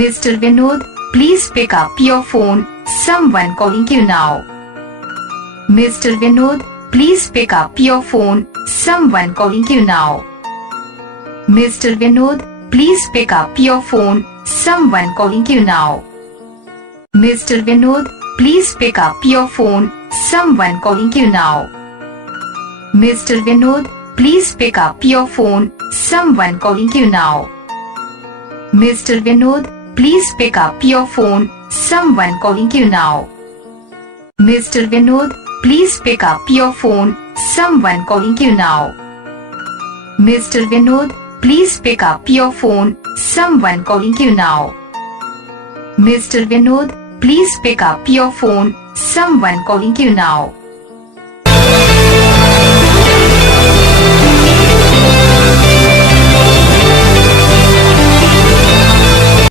Mr. Vinod, please pick up your phone. Someone calling you now. Mr. Vinod, please pick up your phone. Someone calling you now. Mr. Vinod, please pick up your phone. Someone calling you now. Mr. Vinod, please pick up your phone. Someone calling you now. Mr. Vinod, please pick up your phone. Someone calling you now. Mr. Vinod, please pick up your phone. Someone calling you now. Mr. Vinod, please pick up your phone. Someone calling you now. Mr. Vinod, please pick up your phone. Someone calling you now. Mr. Vinod, please pick up your phone. Someone calling you now.